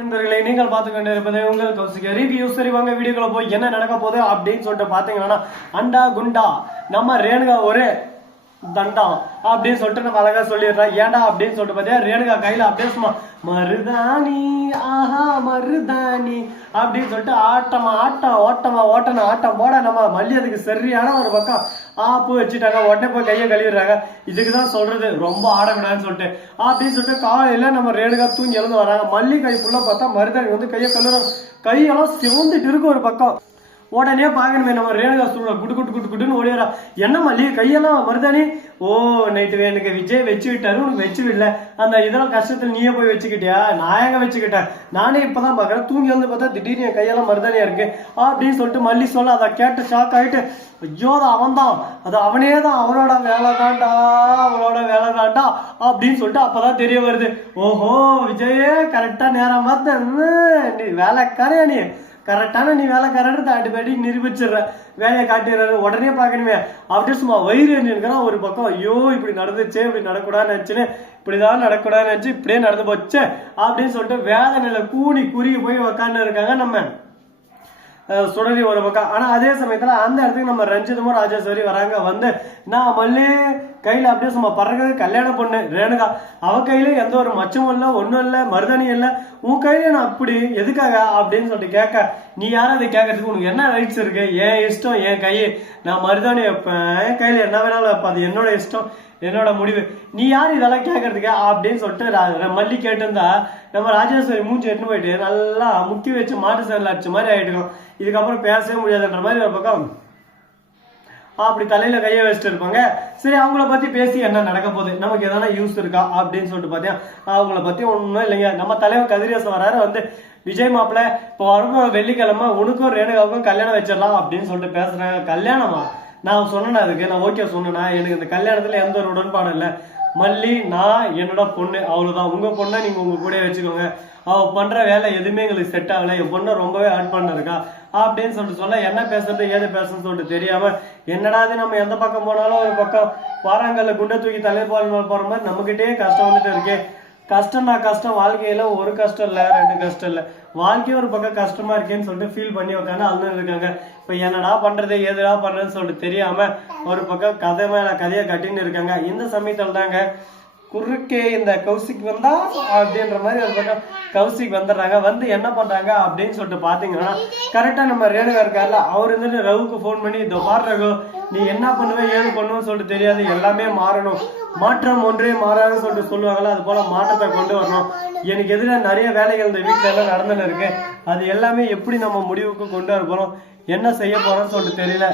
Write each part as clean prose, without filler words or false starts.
நண்பர்களை நீங்கள் பார்த்து கொண்டு இருப்பது உங்கள் கௌசிக ரிவ்யூ. சரி வாங்க வீடியோக்குள்ள போய் என்ன நடக்க போகுது அப்படின்னு சொல்லிட்டு பாத்தீங்கன்னா, அண்டா குண்டா நம்ம ரேணுகா ஒரு தண்டம் அப்படின்னு சொல்லிட்டு நம்ம அழகா சொல்லிடுறோம். ஏன்டா அப்படின்னு சொல்லிட்டு பாத்தியா, ரேணுகா கையில அப்படியே சும்மா மருதாணி ஆஹா மருதாணி அப்படின்னு சொல்லிட்டு ஆட்டமா ஆட்டம் ஓட்டமா ஓட்டணும் ஆட்டம் போட நம்ம மல்லி அதுக்கு சரியான ஒரு பக்கம் ஆப்பு வச்சுட்டாங்க. உடனே போய் கையை கழுவிடுறாங்க. இதுக்குதான் சொல்றது ரொம்ப ஆடக்கூடாதுன்னு சொல்லிட்டு அப்படின்னு சொல்லிட்டு காலையில நம்ம ரேணுகா தூங்கி எழுந்து வராங்க. மல்லி கை ஃபுல்லா பார்த்தா மருதாணி வந்து கையை கழுவுறாங்க. கையெல்லாம் சிவந்துட்டு இருக்கு ஒரு பக்கம். உடனே பாக்கணுமே நம்ம ரேணுகா சொல்ற குட்டு குட்டு குட்டு குட்டுன்னு ஓடிடுறா. என்ன மல்லி கையெல்லாம் மருதாணி? ஓ நைட்டு எனக்கு விஜய் வச்சு விட்டாரு, உனக்கு வச்சு விடல, அந்த இதெல்லாம் கஷ்டத்துல நீயே போய் வச்சுக்கிட்டியா? நான் எங்க வச்சுக்கிட்டேன், நானே இப்பதான் பாக்குறேன். தூங்கி வந்து பார்த்தா திடீர்னு என் கையெல்லாம் மருதானியா இருக்கு அப்படின்னு சொல்லிட்டு மல்லி சொல்ல அதை கேட்டு ஷாக் ஆயிட்டு, ஐயோ அது அவன் தான், அது அவனே தான், அவனோட வேலை தான்டா அவனோட வேலை தான்டா அப்படின்னு சொல்லிட்டு அப்பதான் தெரிய வருது. ஓஹோ விஜயே கரெக்டா நேரம் பார்த்த நீ வேலைக்காரையா, நீ கரெக்டான நீ வேலைக்காரன்னு தாட்டி நிரூபிச்சிடுற, வேலையை காட்டிடுறாரு. உடனே பார்க்கணுமே அப்படியே சும்மா வயிறு எஞ்சிருக்கிறான் ஒரு பக்கம். ஐயோ இப்படி நடந்துச்சு, இப்படி நடக்கூடாதுன்னு நினைச்சுன்னு, இப்படிதான் நடக்கூடாதுன்னு நினைச்சு இப்படியே நடந்து போச்சு அப்படின்னு சொல்லிட்டு வேதனையில கூணி குறுகி போய் உக்காந்து இருக்காங்க நம்ம சுடரி ஒரு பக்கம். ஆனா அதே சமயத்துல அந்த இடத்துக்கு நம்ம ரஞ்சிதமும் ராஜேஸ்வரி வராங்க. வந்து நான் மல்லி கையில அப்படியே சும்மா பறக்கிறது கல்யாண பொண்ணு ரேணுகா, அவ கையில எந்த ஒரு மச்சமும் இல்ல, ஒன்னும் இல்ல, மருதாணி இல்ல, உன் கையில நான் அப்படி எதுக்காக அப்படின்னு சொல்லிட்டு கேட்க, நீ யாரும் அதை கேட்கறதுக்கு உனக்கு என்ன ரைட்ஸ் இருக்கு? என் இஷ்டம், என் கை, நான் மருதாணி வைப்பேன், என் கையில என்ன வேணாலும் வைப்பேன், அது என்னோட இஷ்டம், என்னோட முடிவு, நீ யார் இதெல்லாம் கேட்கறதுக்கு அப்படின்னு சொல்லிட்டு மல்லி கேட்டிருந்தா நம்ம ராஜேஸ்வரி மூஞ்சி எட்டுன்னு போயிட்டு நல்லா முக்கி வச்சு மாட்டு சேனல் அடிச்ச மாதிரி ஆயிட்டு இதுக்கப்புறம் பேசவே முடியாதுன்ற மாதிரி ஒரு பக்கம் அப்படி தலையில கையை வச்சுட்டு இருப்பாங்க. சரி அவங்கள பத்தி பேசி என்ன நடக்க போகுது, நமக்கு எதனா யூஸ் இருக்கா அப்படின்னு சொல்லிட்டு பாத்தியா, அவங்கள பத்தி ஒண்ணும் இல்லைங்க. நம்ம தலைவர் கதிரேசன் வராரு. வந்து விஜய் மாப்பிள்ள இப்போ வரும் வெள்ளிக்கிழமை உனக்கும் ரேணுகாவுக்கும் கல்யாணம் வச்சிடலாம் அப்படின்னு சொல்லிட்டு பேசுறாங்க. கல்யாணமா? நான் சொன்னேன்னா அதுக்கு நான் ஓகே சொன்னேன்னா, எனக்கு இந்த கல்யாணத்துல எந்த ஒரு உடன்பாடும் இல்லை. மல்லி நான் என்னோட பொண்ணு அவ்வளவுதான், உங்க பொண்ணை நீங்க உங்க கூட வச்சுக்கோங்க, அவ பண்ற வேலை எதுவுமே எங்களுக்கு செட் ஆகல, என் பொண்ணை ரொம்பவே ஆட் பண்ண இருக்கா அப்படின்னு சொல்லிட்டு சொல்ல, என்ன பேசுறது ஏது பேசுறதுன்னு சொல்லிட்டு தெரியாம, என்னடாது நம்ம எந்த பக்கம் போனாலும் ஒரு பக்கம் வாராங்கல்ல குண்டை தூக்கி தலைப்பால் போற மாதிரி நம்மகிட்டே கஷ்டம் வந்துட்டு இருக்கே. கஷ்டம்னா கஷ்டம், வாழ்க்கையில ஒரு கஷ்டம் இல்ல, ரெண்டு கஷ்டம் இல்ல, வாழ்க்கையும் ஒரு பக்கம் கஷ்டமா இருக்கேன்னு சொல்லிட்டு ஃபீல் பண்ணி உட்காந்து அழுது இருக்காங்க. இப்ப என்னடா பண்றது ஏதுடா பண்றதுன்னு சொல்லிட்டு தெரியாம ஒரு பக்கம் கதை மேல கதையை கட்டின்னு இருக்காங்க. இந்த சமயத்துல தாங்க குறுக்கே இந்த கௌசிக் வந்தா அப்படின்ற மாதிரி ஒரு பக்கம் கௌசிக் வந்துடுறாங்க. வந்து என்ன பண்றாங்க அப்படின்னு சொல்லிட்டு பாத்தீங்கன்னா, கரெக்டா நம்ம ரேணுகா இருக்காருல, அவர் இருந்துட்டு ரவுக்கு போன் பண்ணி, இதோ பாரு ரகு, நீ என்ன பண்ணுவே ஏது பண்ணுவேன்னு சொல்லிட்டு தெரியாது, எல்லாமே மாறணும், மாற்றம் ஒன்றே மாறாதுன்னு சொல்லிட்டு சொல்லுவாங்கல்ல, அது போல மாற்றத்தை கொண்டு வரணும், எனக்கு எதிராக நிறைய வேலைகள் இந்த வீட்டுல எல்லாம் நடந்துன்னு இருக்கு, அது எல்லாமே எப்படி நம்ம முடிவுக்கு கொண்டு வர போறோம், என்ன செய்ய போறோம்னு சொல்லிட்டு தெரியல,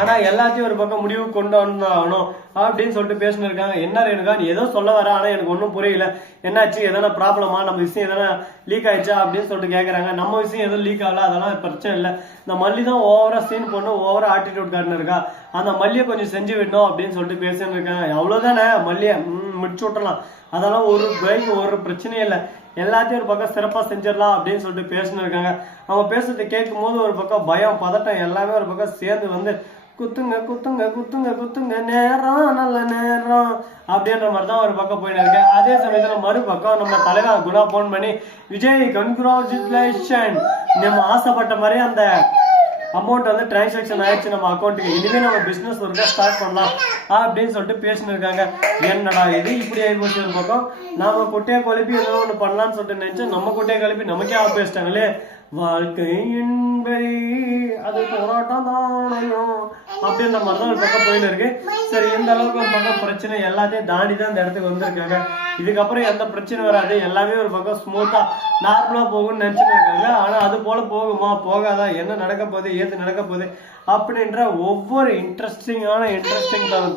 ஆனா எல்லாத்தையும் ஒரு பக்கம் முடிவு கொண்டு வந்தாகணும் அப்படின்னு சொல்லிட்டு பேசினு இருக்காங்க. என்ன ரேணுகா நீ ஏதோ சொல்ல வர, ஆனா எனக்கு ஒன்றும் புரியல, என்னாச்சு, எதனா ப்ராப்ளமா, நம்ம விஷயம் எதனா லீக் ஆயிடுச்சா அப்படின்னு சொல்லிட்டு கேட்கறாங்க. நம்ம விஷயம் எதுவும் லீக் ஆகல, அதெல்லாம் பிரச்சனை இல்லை, இந்த மல்லி தான் ஓவரா சீன் பண்ணு, ஓவரா ஆட்டிடியூட் காட்டுன்னு இருக்கா, அந்த மல்லியை கொஞ்சம் செஞ்சு விடணும் அப்படின்னு சொல்லிட்டு பேசின்னு இருக்காங்க. அவ்வளவுதானே, மல்லியை முடிச்சு விட்டலாம், அதெல்லாம் ஒரு பைக் ஒரு பிரச்சனையும் இல்லை, எல்லாத்தையும் ஒரு பக்கம் சிறப்பா செஞ்சிடலாம் அப்படின்னு சொல்லிட்டு பேசின்னு இருக்காங்க. அவங்க பேசுறதை கேட்கும் போது ஒரு பக்கம் பயம் பதட்டம் எல்லாமே ஒரு பக்கம் சேர்ந்து வந்து குத்துங்க குத்துங்க குத்துங்க குத்துங்க நேரம் நல்ல நேரம் அப்படின்ற மாதிரி தான் ஒரு பக்கம் போயிட்டு இருக்கு. அதே சமயத்துல மறுபக்கம் நம்ம தலைவர் குணா போன் பண்ணி, விஜய் கன்கிராச்சுலேஷன், நம்ம ஆசைப்பட்ட மாதிரி அந்த அமௌண்ட் வந்து டிரான்சாக்சன் ஆயிடுச்சு நம்ம அக்கௌண்ட்டுக்கு, இனிமே நம்ம பிசினஸ் ஒர்க்கா ஸ்டார்ட் பண்ணலாம் அப்படின்னு சொல்லிட்டு பேசின்னு இருக்காங்க. என்னடா இது இப்படி ஆகி போச்சு ஒரு பக்கம், நாம குட்டையை குழப்பி ஏதோ ஒண்ணு பண்ணலாம்னு சொல்லிட்டு நினைச்சு நம்ம குட்டையை குழப்பி நமக்கே பேசிட்டாங்களே, வாழ்க்கையின் அது போராட்டம் தானையும் அப்படின்ற மாதிரிதான் ஒரு பக்கம் போயிட்டு இருக்கு. சரி இந்த அளவுக்கு ஒரு பக்கம் பிரச்சனை எல்லாத்தையும் தாண்டி தான் இந்த இடத்துக்கு வந்திருக்காங்க. இதுக்கப்புறம் எந்த பிரச்சனை வராது, எல்லாமே ஒரு பக்கம் ஸ்மூத்தா நார்மலா போகும்னு நினைச்சுட்டு இருக்காங்க. ஆனா அது போல போகுமா போகாதா, என்ன நடக்க போகுது ஏது நடக்க போகுது அப்படின்ற ஒவ்வொரு இன்ட்ரெஸ்டிங்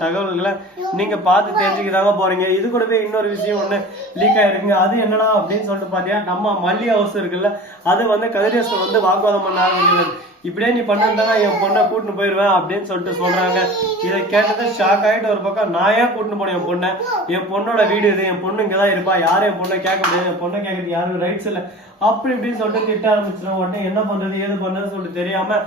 தகவல்களை நீங்க பார்த்து தெரிஞ்சுக்கிட்டாங்க போறீங்க. இது கூடவே இன்னொரு விஷயம் ஒண்ணு லீக் ஆயிருக்குங்க. அது என்னன்னா அப்படின்னு சொல்லிட்டு பாத்தீங்கன்னா, நம்ம மல்லி ஹவுஸ் இருக்குல்ல, அது வந்து கதிரேசன் வந்து வாக்குவாதம் பண்ண ஆரம்பிக்கிறது. இப்படியே நீ பண்ணிருந்தா என் பொண்ணை கூட்டின்னு போயிருவேன் அப்படின்னு சொல்லிட்டு சொல்றாங்க. இதை கேட்டது ஷாக் ஆகிட்டு ஒரு பக்கம், நான் ஏன் கூட்டின்னு போனேன், என் பொண்ணோட வீடு இது, என் பொண்ணு இங்கதான் இருப்பா, யாரும் என் பொண்ணை கேட்க முடியாது, என் பொண்ணை கேட்கறது யாரும் ரைட்ஸ் இல்லை அப்படி இப்படின்னு சொல்லிட்டு திட்ட ஆரம்பிச்சிடும். உடனே என்ன பண்றது ஏது பண்றதுன்னு சொல்லிட்டு தெரியாம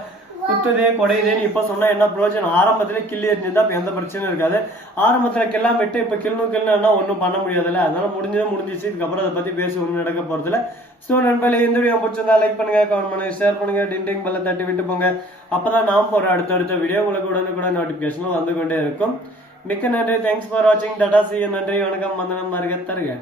குத்துதே கொடையுதேன்னு இப்ப சொன்னா என்ன பிரயோஜனம்? ஆரம்பத்துல கிள்ளி எரிஞ்சிருந்தா இப்ப எந்த பிரச்சனையும் இருக்காது. ஆரம்பத்துல கிள்ளாம விட்டு இப்ப கிள்ளுன்னா ஒன்னும் பண்ண முடியாதுல்ல. அதனால முடிஞ்சிச்சு. இதுக்கப்புறம் அதை பத்தி பேசி ஒண்ணு நடக்க போறதுல. சோ நண்பர்களே, இந்த வீடியோ பிடிச்சிருந்தா லைக் பண்ணுங்க, கமெண்ட் பண்ணுங்க, ஷேர் பண்ணுங்க, டிண்டிங் பெல்ல தட்டி விட்டு போங்க. அப்பதான் நாம் போற அடுத்த வீடியோ உங்களுக்கு உடனுக்குடன் நோட்டிபிகேஷன் வந்து கொண்டே இருக்கும். மிக்க நன்றி. தேங்க்ஸ் ஃபார் வாட்சிங். Tata, see you. நன்றி, வணக்கம், வந்தனம், வருக தருக.